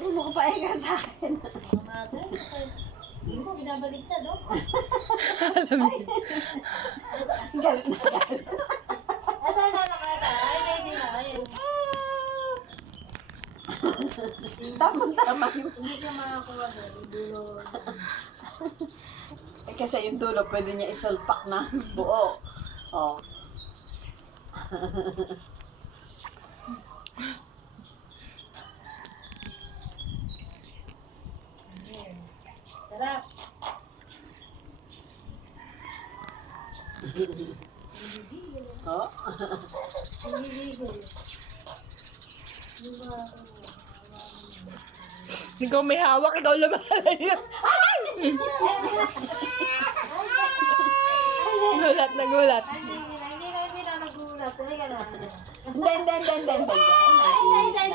Marunong ka pa eka sa akin. Mamago. Hindi mo, binabaliktad, oh. Alam niyo. Galit na galit. Asa na nakata? Ay, ready na. Ayun. Tapon tama. Hindi ka makakuha doon. Yung dulo. Eh, kasi yung dulo, pwede niya isulpak na buo. Oh. Ayan. Sarap. Oh. Hihigil. Diba? Ikaw may hawak, ikaw lumalayo. Gulat na gulat. Hindi na nagulat. Talaga na. Hindi. Ay,